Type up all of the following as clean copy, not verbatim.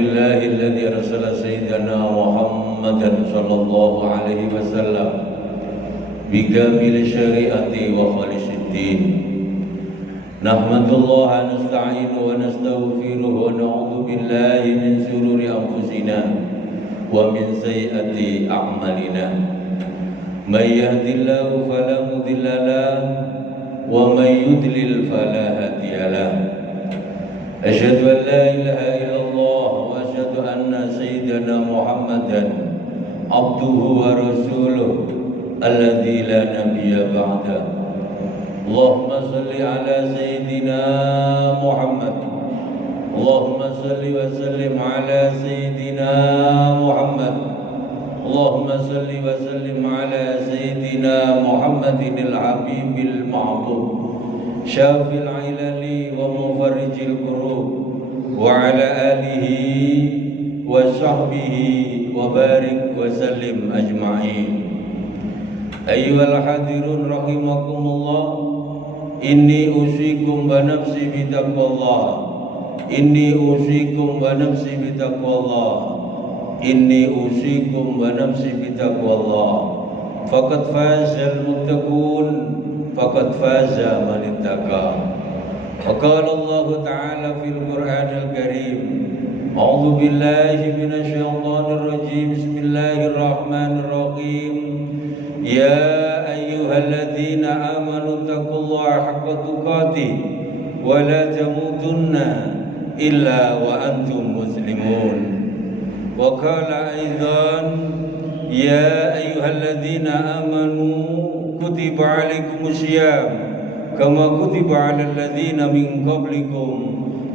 الله الذي أرسل سيدنا محمدا صلى الله عليه وسلم بكامل الشريعة وخالص الدين. نحمد الله ونستعينه ونستغفره ونعوذ بالله من شرور أنفسنا ومن سيئات أعمالنا. من يهد الله فلا مضل له ومن يضلل فلا هادي له. أشهد أن لا إله إلا الله وأشهد أن سيدنا محمدا عبده ورسوله الذي لا نبي بعده. اللهم صل على سيدنا محمد. اللهم صل وسلم على سيدنا محمد. اللهم صل وسلم على سيدنا محمد الحبيب المحبوب شافي العلل ومفرج الكروب وعلى آله وصحبه وبارك وسلم أجمعين. أيها الحاضرون رحمكم الله، إني أوصيكم ونفسي بتقوى الله. إني أوصيكم ونفسي بتقوى الله. إني أوصيكم ونفسي بتقوى الله. فقد فاز المتقون، فقد فاز من اتقى. وقال الله تعالى في القرآن الكريم: أعوذ بالله من الشيطان الرجيم. بسم الله الرحمن الرحيم. يا أيها الذين آمنوا اتقوا الله حق تقاته ولا تموتن إلا وأنتم مسلمون. وقال أيضا: يا أيها الذين آمنوا كتب عليكم الصيام كما كتب على الذين من قبلكم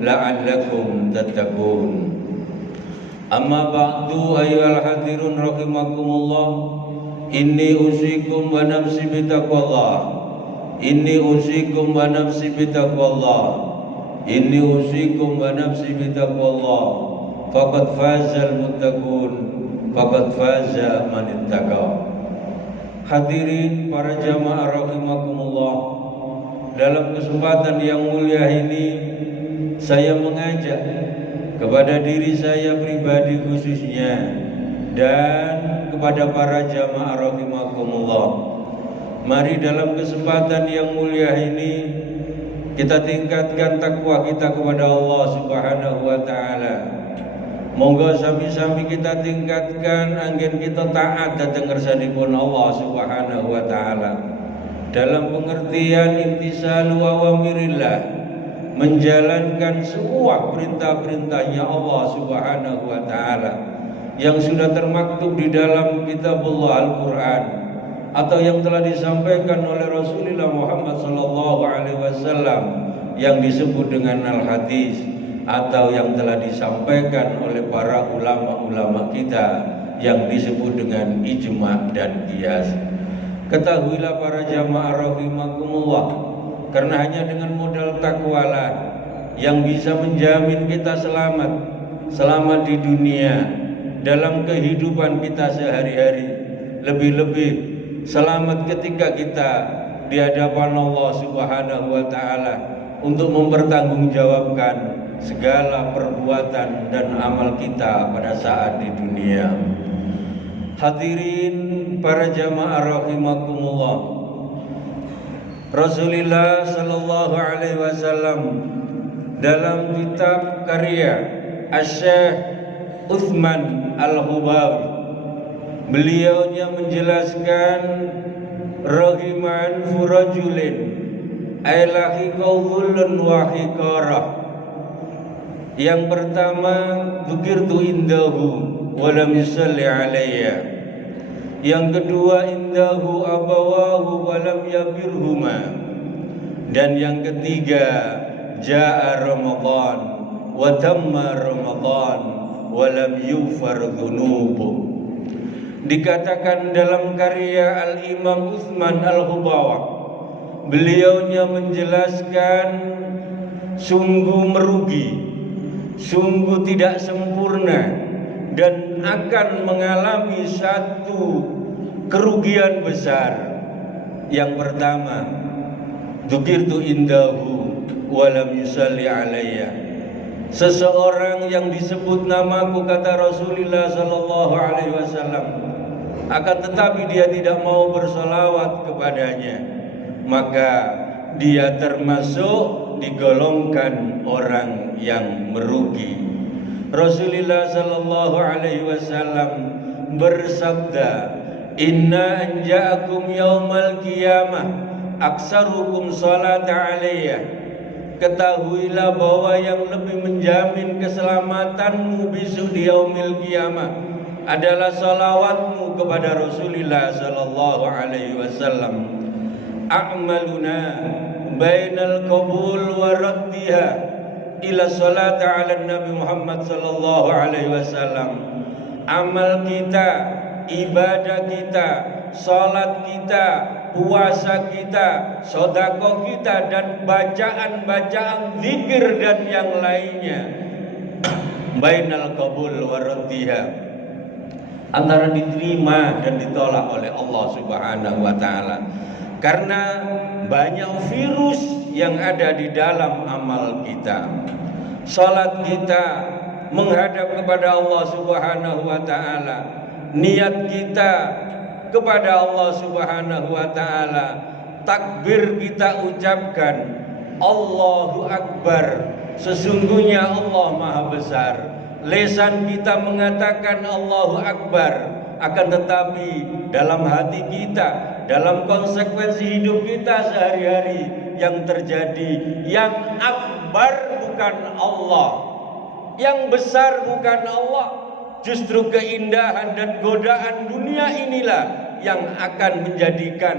لعلكم تتقون. أما بعد أيها الحاضرون رحمكم الله، إني أوصيكم ونفسي بتقوى الله. إني أوصيكم ونفسي بتقوى الله. إني أوصيكم ونفسي بتقوى الله. فقد فاز المتقون، فقد فاز من اتقى. Hadirin para jamaah rahimakumullah, dalam kesempatan yang mulia ini saya mengajak kepada diri saya pribadi khususnya dan kepada para jamaah rahimakumullah, mari dalam kesempatan yang mulia ini kita tingkatkan takwa kita kepada Allah Subhanahu wa taala. Monggo sami-sami kita tingkatkan anggen kita taat dhateng ngersanipun Allah Subhanahu wa taala. Dalam pengertian imtisalu awamirillah, menjalankan semua perintah-perintahnya Allah Subhanahu wa taala yang sudah termaktub di dalam kitabullah Al-Qur'an atau yang telah disampaikan oleh Rasulullah Muhammad sallallahu alaihi wasallam yang disebut dengan al-hadis, atau yang telah disampaikan oleh para ulama-ulama kita yang disebut dengan ijma' dan qiyas. Ketahuilah para jamaah rahimakumullah, karena hanya dengan modal takwalah yang bisa menjamin kita selamat di dunia dalam kehidupan kita sehari-hari, lebih-lebih selamat ketika kita di hadapan Allah Subhanahu wa taala untuk mempertanggungjawabkan segala perbuatan dan amal kita pada saat di dunia. Hadirin para jamaah rahimakumullah, Rasulullah sallallahu alaihi wasallam dalam kitab karya Asy-Syaikh Utsman Al-Hubawi, beliaunya menjelaskan rahiman furajulin ailahi qaulun wa hiqarah. Yang pertama, dzukirtu indahu wa lam yusalli alayya. Yang kedua, indahu abawahu wa lam yabirhuma. Dan yang ketiga, jaa Ramadan wa tamma Ramadan wa lam yufar dhunubu. Dikatakan dalam karya Al-Imam Utsman Al-Hubawi, beliaunya menjelaskan sungguh merugi, sungguh tidak sempurna, dan akan mengalami satu kerugian besar. Yang pertama, dzukirtu indahu wa lam yusalli alayya. seseorang yang disebut namaku, kata Rasulullah sallallahu alaihi wasallam, akan tetapi dia tidak mau bersolawat kepadanya, maka dia termasuk digolongkan orang yang merugi. Rasulullah sallallahu alaihi wasallam bersabda, "Inna anja'akum yaumal qiyamah aksarukum salata alayya." Ketahuilah bahwa yang lebih menjamin keselamatanmu besok di yaumil qiyamah adalah salawatmu kepada Rasulullah sallallahu alaihi wasallam. A'maluna bainal qabul wa raddiha ila salat ala Nabi Muhammad sallallahu alaihi wasallam. Amal kita, ibadah kita, salat kita, puasa kita, sedekah kita, dan bacaan-bacaan zikir dan yang lainnya, bainal qabul wa raddiha, antara diterima dan ditolak oleh Allah Subhanahu wa taala. Karena banyak virus yang ada di dalam amal kita. Salat kita menghadap kepada Allah Subhanahu wa taala, niat kita kepada Allah Subhanahu wa taala, takbir kita ucapkan Allahu Akbar, sesungguhnya Allah Maha Besar. Lisan kita mengatakan Allahu Akbar, akan tetapi dalam hati kita, dalam konsekuensi hidup kita sehari-hari yang terjadi, yang akbar bukan Allah, yang besar bukan Allah. Justru keindahan dan godaan dunia inilah yang akan menjadikan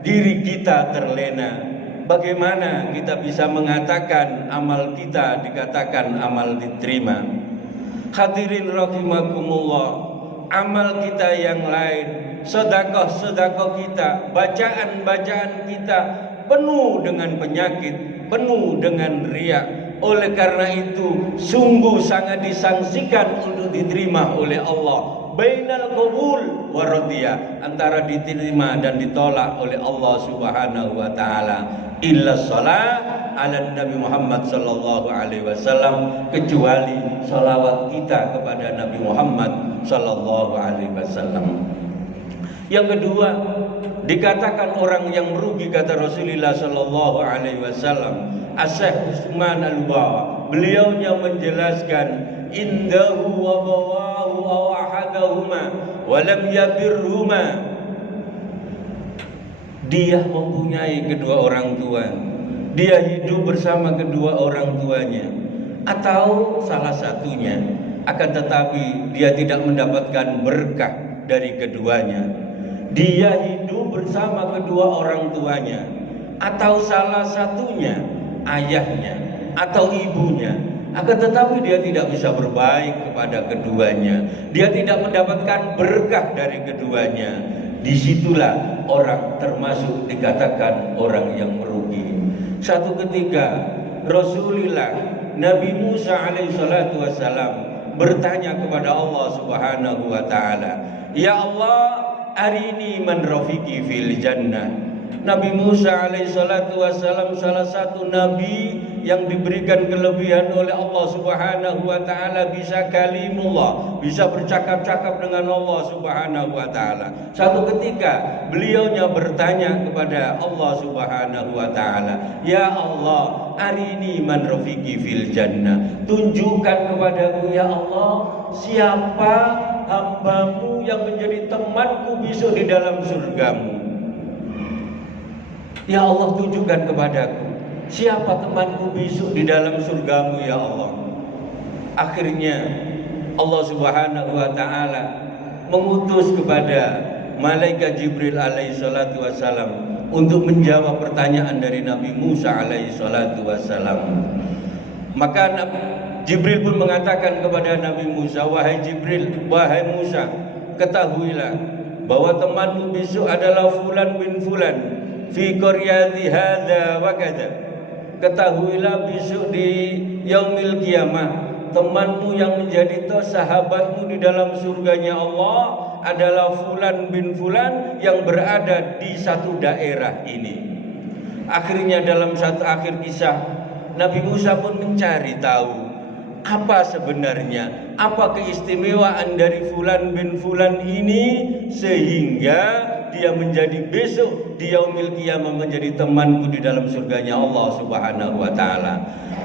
diri kita terlena. Bagaimana kita bisa mengatakan amal kita dikatakan amal diterima? Hadirin rahimakumullah, amal kita yang lain, sedekah-sedekah kita, bacaan-bacaan kita penuh dengan penyakit, penuh dengan riya. Oleh karena itu sungguh sangat disangsikan untuk diterima oleh Allah. Bainal qabul wa radiyah, antara diterima dan ditolak oleh Allah Subhanahu wa taala. Illa shalah ala Nabi Muhammad sallallahu alaihi wasallam, kecuali salawat kita kepada Nabi Muhammad sallallahu alaihi wasallam. Yang kedua, dikatakan orang yang merugi, kata Rasulullah sallallahu alaihi wasallam. Asy-Syaikh Utsman Al-Bawa, beliaunya menjelaskan, indahu wa bawahu aw ahadahuma wa lam yabirhuma. Dia mempunyai kedua orang tua, dia hidup bersama kedua orang tuanya, atau salah satunya, akan tetapi dia tidak mendapatkan berkah dari keduanya. Dia hidup bersama kedua orang tuanya, atau salah satunya, ayahnya atau ibunya, akan tetapi dia tidak bisa berbaik kepada keduanya, dia tidak mendapatkan berkah dari keduanya. Disitulah orang termasuk dikatakan orang yang merugi. Satu ketika Rasulullah Nabi Musa alaihi salatu wassalam bertanya kepada Allah Subhanahu wa taala, "Ya Allah, arini man rafiqi fil jannah." Nabi Musa alaihissalatu wassalam salah satu nabi yang diberikan kelebihan oleh Allah Subhanahu wa taala, bisa kalimullah, bisa bercakap-cakap dengan Allah Subhanahu wa taala. Satu ketika beliaunya bertanya kepada Allah Subhanahu wa taala, "Ya Allah, arini man rafiqi fil jannah." Tunjukkan kepadaku ya Allah, siapa hambamu yang menjadi temanku besok di dalam surgamu. Ya Allah, tunjukkan kepadaku siapa temanku besok di dalam surgamu ya Allah. Akhirnya Allah Subhanahu wa taala mengutus kepada malaikat Jibril alaihi salatu wassalam untuk menjawab pertanyaan dari Nabi Musa alaihi salatu wassalam. Maka Jibril pun mengatakan kepada Nabi Musa, "Wahai Jibril, wahai Musa, ketahuilah bahwa temanmu besok adalah fulan bin fulan fi qaryati hadza wa kadza." Ketahuilah besok di yaumil qiyamah, temanmu yang menjadi sahabatmu di dalam surganya Allah adalah fulan bin fulan yang berada di satu daerah ini. Akhirnya dalam satu akhir kisah, Nabi Musa pun mencari tahu apa sebenarnya, apa keistimewaan dari fulan bin fulan ini sehingga dia menjadi besok di yaumil qiyamah menjadi temanku di dalam surganya Allah Subhanahu wa taala.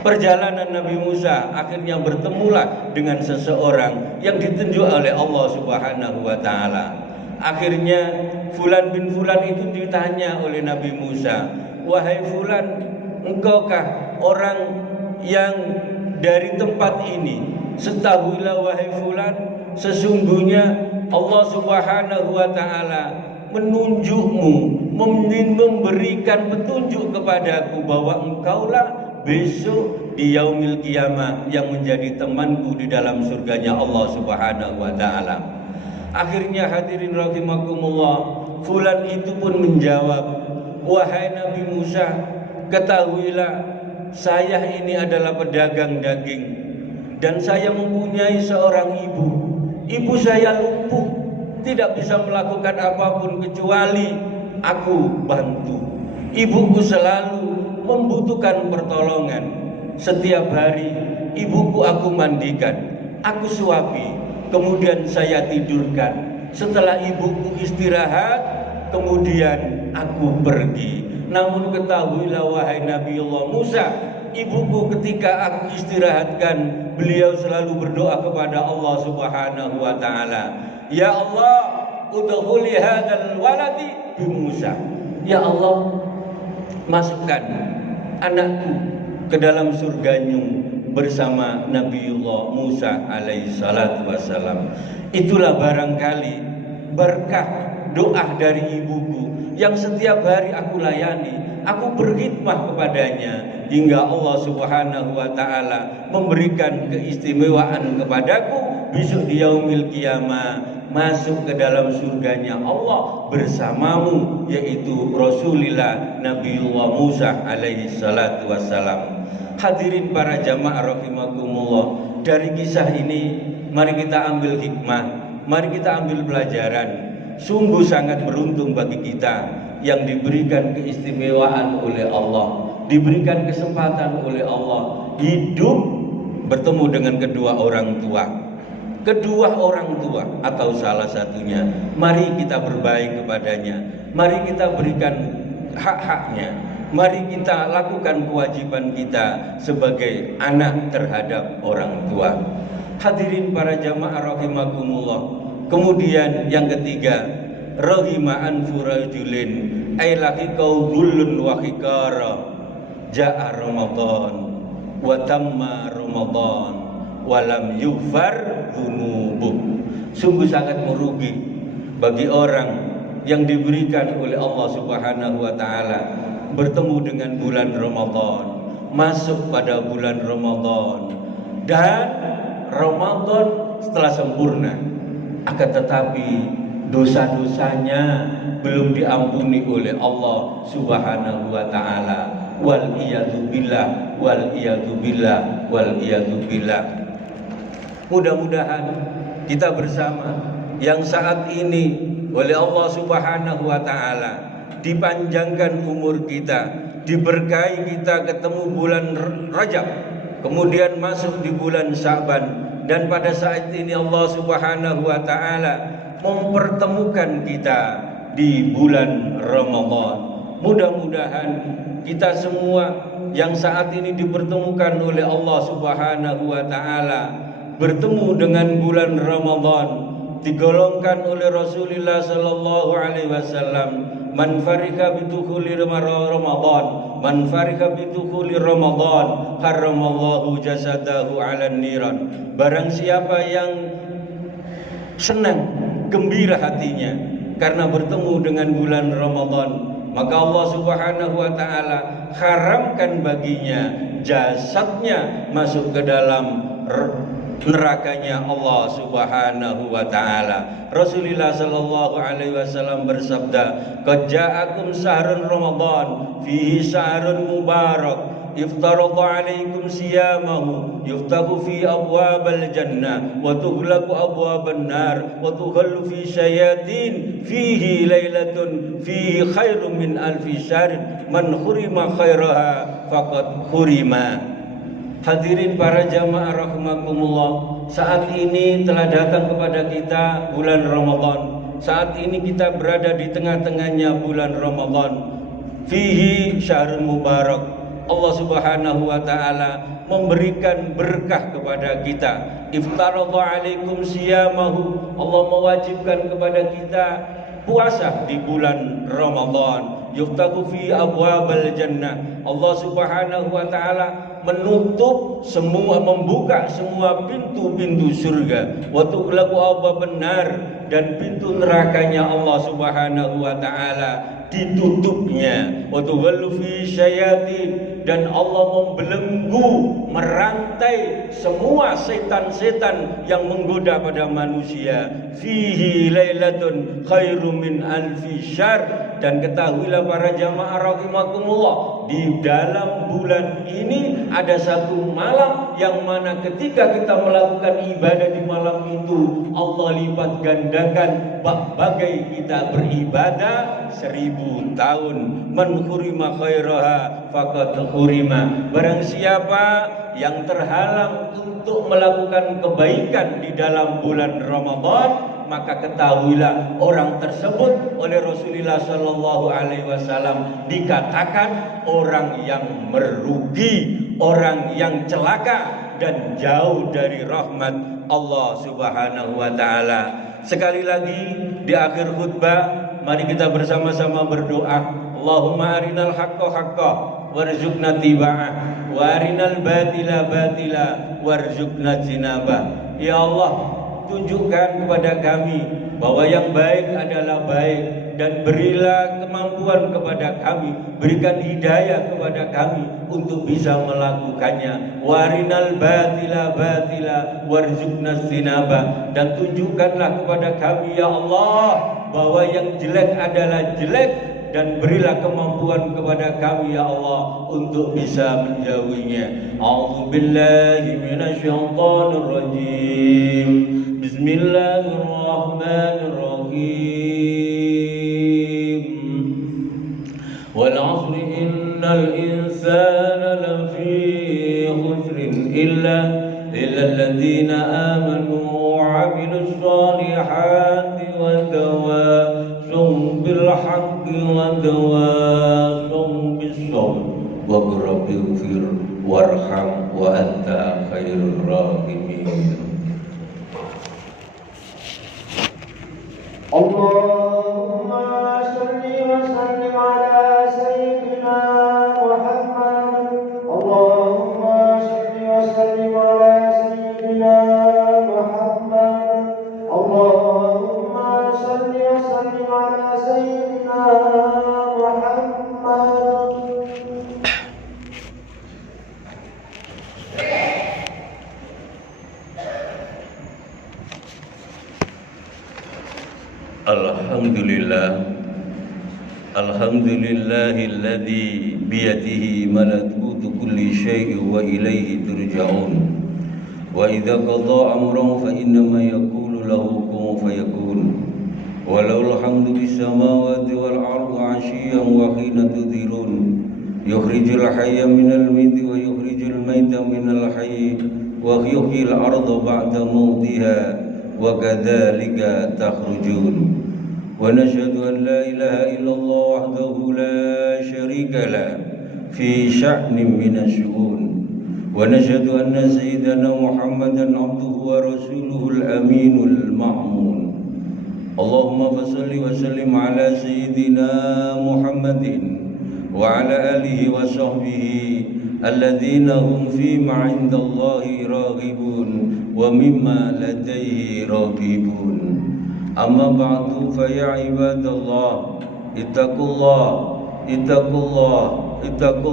Perjalanan Nabi Musa akhirnya bertemulah dengan seseorang yang ditunjuk oleh Allah Subhanahu wa taala. Akhirnya fulan bin fulan itu ditanya oleh Nabi Musa, "Wahai fulan, engkaukah orang yang dari tempat ini? Ketahuilah wahai fulan, sesungguhnya Allah Subhanahu wa taala menunjukmu, memberikan petunjuk kepadaku bahwa engkaulah besok di yaumil qiyamah yang menjadi temanku di dalam surganya Allah Subhanahu wa taala." Akhirnya hadirin rahimakumullah, fulan itu pun menjawab, "Wahai Nabi Musa, ketahuilah saya ini adalah pedagang daging dan saya mempunyai seorang ibu. Ibu saya lumpuh, tidak bisa melakukan apapun kecuali aku bantu. Ibuku selalu membutuhkan pertolongan. Setiap hari ibuku aku mandikan, aku suapi, kemudian saya tidurkan. Setelah ibuku istirahat, kemudian aku pergi. Namun ketahuilah wahai Nabi Allah Musa, ibuku ketika aku istirahatkan, beliau selalu berdoa kepada Allah Subhanahu wa taala, ya Allah, udkhuli hadzal waladi bi Musa." Ya Allah, masukkan anakku ke dalam surgamu bersama Nabiullah Musa alaihi salatu wassalam. Itulah barangkali berkah doa dari ibuku yang setiap hari aku layani, aku berkhidmah kepadanya hingga Allah Subhanahu wa taala memberikan keistimewaan kepadaku besok di yaumil qiyamah masuk ke dalam surganya Allah bersamamu, yaitu Rasulullah Nabiullah Musa alaihi salatu wassalam. Hadirin para jamaah rahimakumullah, dari kisah ini mari kita ambil hikmah, mari kita ambil pelajaran. Sungguh sangat beruntung bagi kita yang diberikan keistimewaan oleh Allah, diberikan kesempatan oleh Allah hidup bertemu dengan kedua orang tua. Kedua orang tua atau salah satunya, mari kita berbaik kepadanya, mari kita berikan hak-haknya, mari kita lakukan kewajiban kita sebagai anak terhadap orang tua. Hadirin para jamaah rahimakumullah. Kemudian yang ketiga, rahima anfu rajulin ay laqiqau dhullun wa hikara ja'a Ramadan wa tamma Ramadan walam yughfar dzunubuh. Sungguh sangat merugi bagi orang yang diberikan oleh Allah Subhanahu wa taala bertemu dengan bulan Ramadan, masuk pada bulan Ramadan, dan Ramadan setelah sempurna, akan tetapi dosa-dosanya belum diampuni oleh Allah Subhanahu wa taala. Wal iyadu billah, wal iyadu billah, wal iyadu billah. Mudah-mudahan kita bersama yang saat ini oleh Allah Subhanahu wa taala dipanjangkan umur kita, diberkahi kita ketemu bulan Rajab, kemudian masuk di bulan Sya'ban, dan pada saat ini Allah Subhanahu wa taala mempertemukan kita di bulan Ramadan. Mudah-mudahan kita semua yang saat ini dipertemukan oleh Allah Subhanahu wa taala bertemu dengan bulan Ramadan, digolongkan oleh Rasulullah sallallahu alaihi wasallam, man farika bidukhuli Ramadan, man farika bidukhuli Ramadan haramallahu jasadahu 'alan niran. Barang siapa yang senang, gembira hatinya karena bertemu dengan bulan Ramadan, maka Allah Subhanahu wa taala haramkan baginya jasadnya masuk ke dalam nerakanya Allah Subhanahu wa taala. Rasulullah sallallahu alaihi wasallam bersabda, "Qad ja'akum syahrun Ramadan fihi syahrun mubarak iftarada 'alaikum siyamahu yuftahu fi abwabil jannah wa tughlaqu abwaban nar wa tughallu fi syayatin fihi lailatun fihi khairum min alfi syahr man khurima khairaha faqad khurima." Hadirin para jamaah rahimakumullah, saat ini telah datang kepada kita bulan Ramadan. Saat ini kita berada di tengah-tengahnya bulan Ramadan. Fihi syahrul mubarak. Allah Subhanahu wa taala memberikan berkah kepada kita. Iftaradha alaikum siyamahu. Allah mewajibkan kepada kita puasa di bulan Ramadan. Yuftahu fi abwabal jannah. Allah Subhanahu wa taala membuka semua pintu-pintu surga. Wa tughlaqu abwaban nar, dan pintu nerakanya Allah Subhanahu wa taala ditutupnya. Wa tughallu fi syayatin, dan Allah membelenggu, merantai semua setan-setan yang menggoda pada manusia. Fihi lailatun khairum min alfi syahr, dan ketahuilah para jamaah rahimakumullah, di dalam bulan ini ada satu malam yang mana ketika kita melakukan ibadah di malam itu, Allah lipat gandakan bagai kita beribadah 1000 tahun. Man hurima khairaha faqad hurima. Barang siapa yang terhalang untuk melakukan kebaikan di dalam bulan Ramadan, maka ketahuilah orang tersebut oleh Rasulullah Sallallahu Alaihi Wasallam dikatakan orang yang merugi, orang yang celaka dan jauh dari rahmat Allah Subhanahu Wa Taala. Sekali lagi di akhir khutbah, mari kita bersama-sama berdoa. Allahumma arinal haqqa haqqa warzuqna tiba'ah, wa arinal batila batila warzuqna jinabah. Ya Allah, tunjukkan kepada kami bahwa yang baik adalah baik, dan berilah kemampuan kepada kami, berikan hidayah kepada kami untuk bisa melakukannya. Warinal batila batila warzuqna jinabah, dan tunjukkanlah kepada kami ya Allah bahwa yang jelek adalah jelek, dan berilah kemampuan kepada kami ya Allah untuk bisa menjauhinya. A'udzubillahi minasyaitonir rajim. Bismillahirrahmanirrahim. Wal 'asri innal insana lafi khusrin illa alladhina amanu wa 'amilus solihati wa tawasaw bil haqqi wa tawasaw bis sabr wa rabbighfir warham wa anta khairur rahimin. Allahumma salli wa sallim ala sayyidina Muhammad. Allahumma salli wa sallim ala sayyidina Muhammad. Allahumma salli wa sallim ala sayyidina Muhammad. Alhamdulillahilladzi biyadihi malakutu kulli syai'in wa ilaihi turja'un. Wa idza qada amran fa innama yaqulu lahu kun fayakun. Walahul hamdu bis samawati wal ardi 'ashiyyan wa hina tudhirun. Yukhrijul hayya minal mayyiti wa yukhrijul mayyita minal hayyi wa yuhyil arda ba'da mautiha wa kadzalika takhrujun. ونشهد أن لا إله إلا الله وحده لا شريك له في شأن من الشؤون. ونشهد أن سيدنا محمدا عبده ورسوله الأمين المأمون. اللهم صل وسلم على سيدنا محمد وعلى آله وصحبه الذين هم فيما عند الله راغبون ومما لديه راغبون. أما بعد فيا عباد الله اتقوا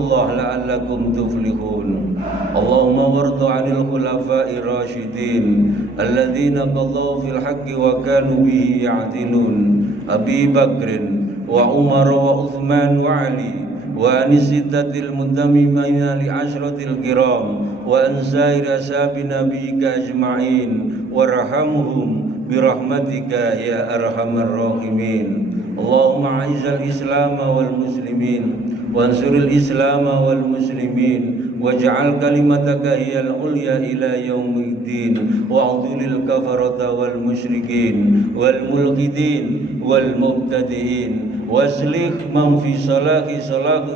الله لعلكم تفلحون. اللهم وارض عن الخلفاء الراشدين الذين قضوا في الحق وكانوا به يعدلون، أبي بكر وعمر وعثمان وعلي، وعن الستة المنتمين لعشرة الكرام، وعن سائر أصحاب نبيك أجمعين، وارحمهم برحمتك يا أرحم الراحمين. اللهم أعز الإسلام والمسلمين، وانصر الإسلام والمسلمين، واجعل كلمتك هي العليا إلى يوم الدين واعذل الكفرة والمشركين والملحدين والمبتدئين واصلح من في صلاح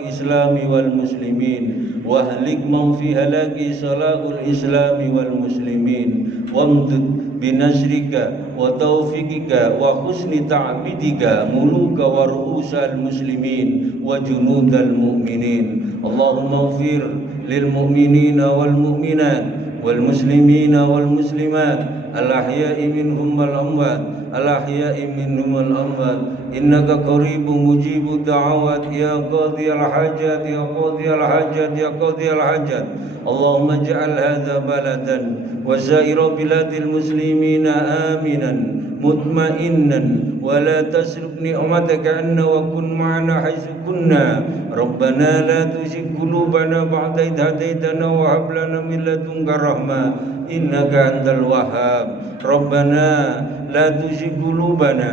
الإسلام والمسلمين واهلك من في هلاك صلاح الإسلام والمسلمين وامدد بنصرك وتوفيقك وحسن تعبيدك ملوك ورؤوس المسلمين وجنود المؤمنين اللهم اغفر للمؤمنين والمؤمنات والمسلمين والمسلمات الأحياء منهم والأموات إنك قريب مجيب الدعوات يا قاضي الحاجات اللهم اجعل هذا بلدا وسائر بلاد المسلمين آمنا مطمئنا ولا تسلب نعمتك عنا وكن معنا حيث كنا ربنا لا تزغ قلوبنا بعد إذ هديتنا وهب لنا من لدنك رحمة إنك أنت الوهاب ربنا لا تزغ قلوبنا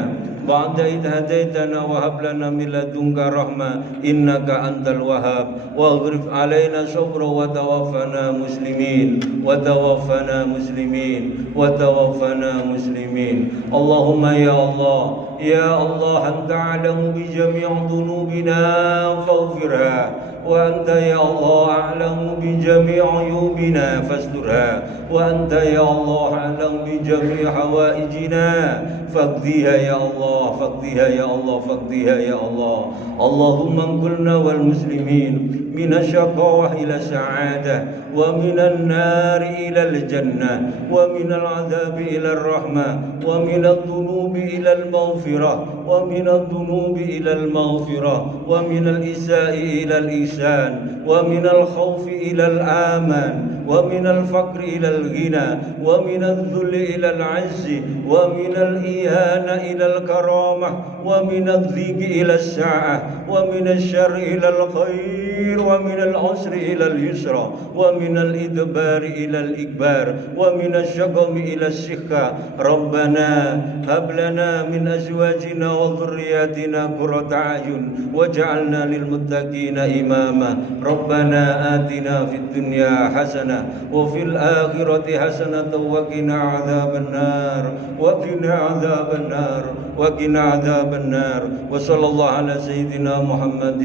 بعد إذ هديتنا وهب لنا من لدنك رحمة إنك أنت الوهاب واغفر علينا صبرا وتوفنا مسلمين اللهم يا الله أنت أعلم بجميع ذنوبنا فاغفرها وأنت يا الله أعلم بجميع عيوبنا فاسترها وأنت يا الله أعلم بجميع حوائجنا فاقضيها يا الله اللهم انقلنا والمسلمين من الشقاوة إلى السعادة ومن النار إلى الجنة ومن العذاب إلى الرحمة ومن الذنوب إلى المغفرة ومن الإساءة إلى الإحسان ومن الخوف إلى الآمان ومن الفقر إلى الغنى ومن الذل إلى العز ومن الإهانة إلى الكرامة ومن الضيق إلى السعة ومن الشر إلى الخير ومن العسر إلى اليسر ومن الإدبار إلى الإكبار ومن الشقم إلى الصحة ربنا هب لنا من أزواجنا وذرياتنا قرة أعين واجعلنا للمتقين إماما ربنا آتنا في الدنيا حسنة وفي الآخرة حسنة وقنا عذاب النار وصلى الله على سيدنا محمد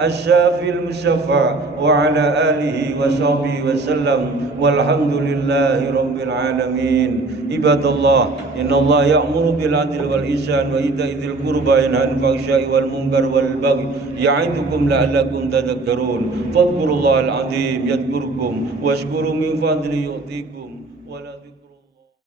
الشافي المشفع وعلى آله وصحبه وسلم والحمد لله رب العالمين عباد الله إن الله يأمر بالعدل والإحسان وإيتاء ذي القربى وينهى عن الفحشاء والمنكر والبغي يعظكم لعلكم تذكرون فاذكروا الله العظيم يذكركم واشكروا من فضله يؤتكم